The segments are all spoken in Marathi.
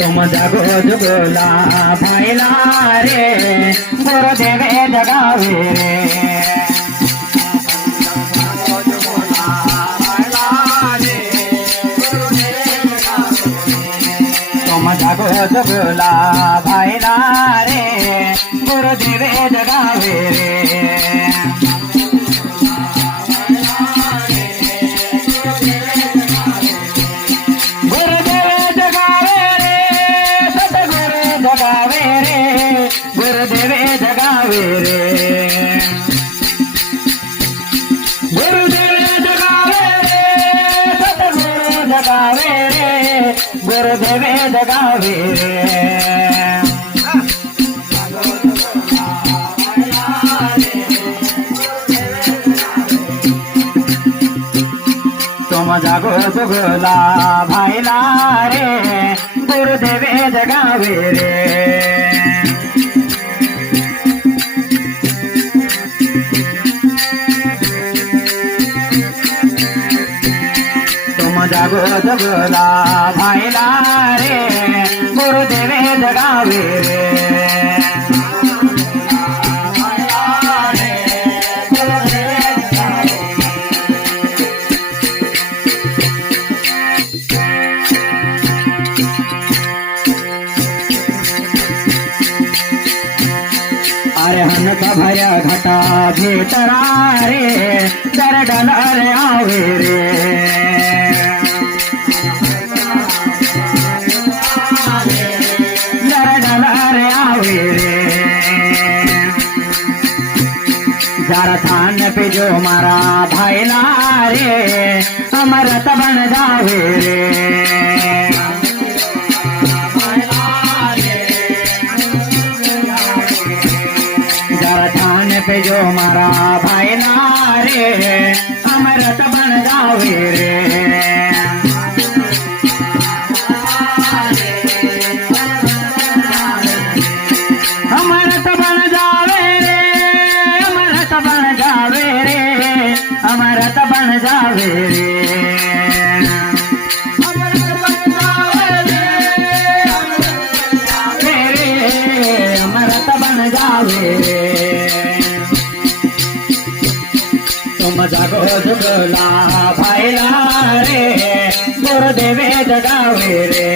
तुम जगो जुगला भाईला रे गुरुदेवे जगावे रे तुम जगो जुगला भाईला रे गुरुदेवे जगावे रे गुरुदेवे जगावे रे गुरुदेवे जगावे रे सतगुरु जगावे रे गुरुदेवे जगावे रे तुम जागो जुगला भाईला रे गुरुदेवे जगावे रे जागो जुगला भाईला रे गुरुदेवे जगावे रे अरे हनका भया घटा भेटरा रे दरडल रे आवे रे जरा थान पे जो मारा भाईला रे अमरत बन जावे रे जरा थान पे जो मारा भाईला रे अमरत बन जावे रे अमरत बन जावे रे अमरत बन जावे रे अमरत बन जावे रे अमरत बन जावे रे तुम जागो जुगला भाईला रे गुरुदेवे जगावे रे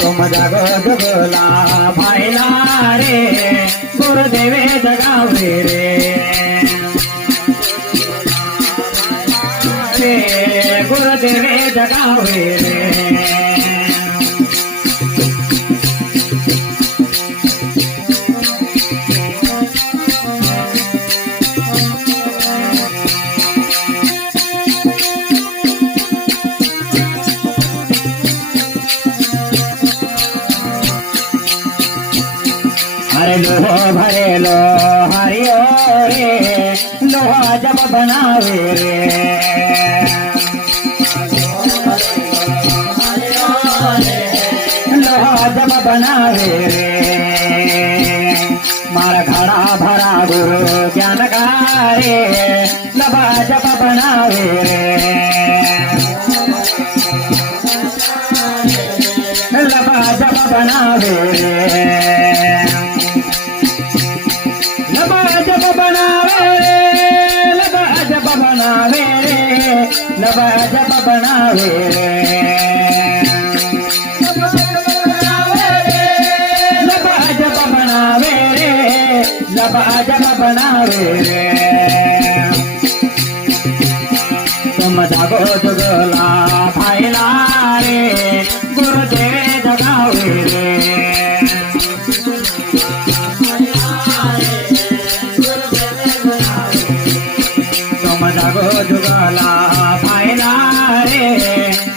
तुम जागो जुगला भाईला रे गुरुदेवे जगावे रे गुरुदेवे जगावे रे अरे लोहा भरे लो हरियो रे लोहा जब बनावे रे लोहा जब बनावे रे मारा घड़ा भरा गुरु ज्ञान का रे लबा जब बनावे रे लबा जब बनावे रे लबा जब बनावे रे लबा जब बनावे रे लबा जब बनावे रे लबा जब बनावे रे लबा जब बनावे रे तुम जागो जुगला भाईला रे गुरुदेवे जगावे रे जागो जुगला भाईला रे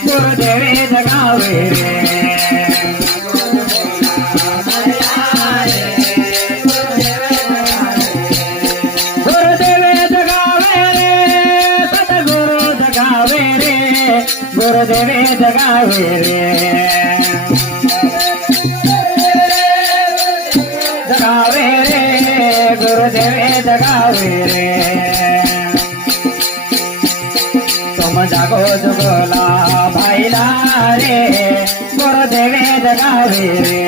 गुरुदेवे जगावे रे गुरुदेवे जगावे रे सतगुरु जगावे रे गुरुदेवे जगावे रे जगावे रे गुरुदेवे जगावे रे तुम जागो जुगला भाईला रे गुरुदेवे जगावे रे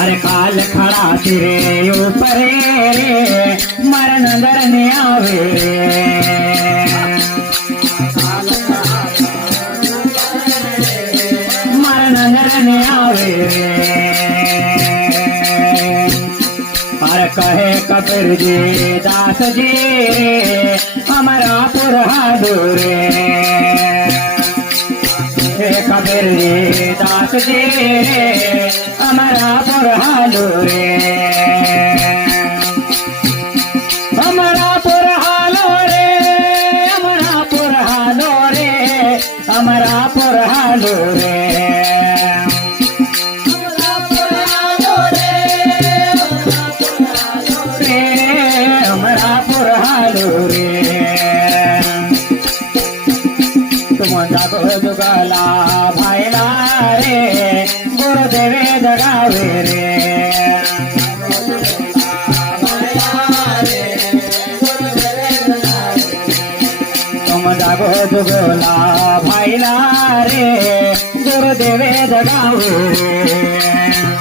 अरे काल खड़ा तेरे ऊपर रे मरण धरने आवे मरण धरने आवे अरे कहे कबीर जी दास जी हमारा पुरहादुर कबीर जी दास जी हमारा पुरहालो रे हमारा पुरहालो रे हमारा पुरहालो रे हमारा पुरहालो रे हमारा पुरहालो रे तुम जागो जुगला भाईला रे गुरुदेवे जगावे रे तुम जागो जुगला भाईला रे गुरुदेवे जगावे रे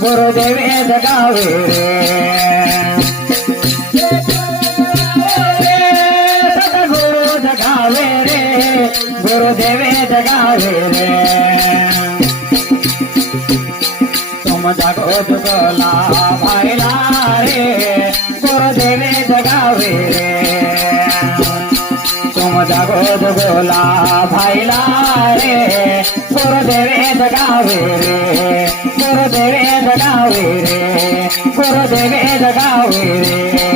गुरुदेवे जगावे रे सतगुरु जगावे रे गुरुदेवे जगावे रे तुम जागो जुगला भाईला रे गुरुदेवे जगावे रे तुम जागो जुगला भाईला रे गुरुदेवे जगावे रे गुरुदेवे जगावे रे गुरुदेवे जगावे रे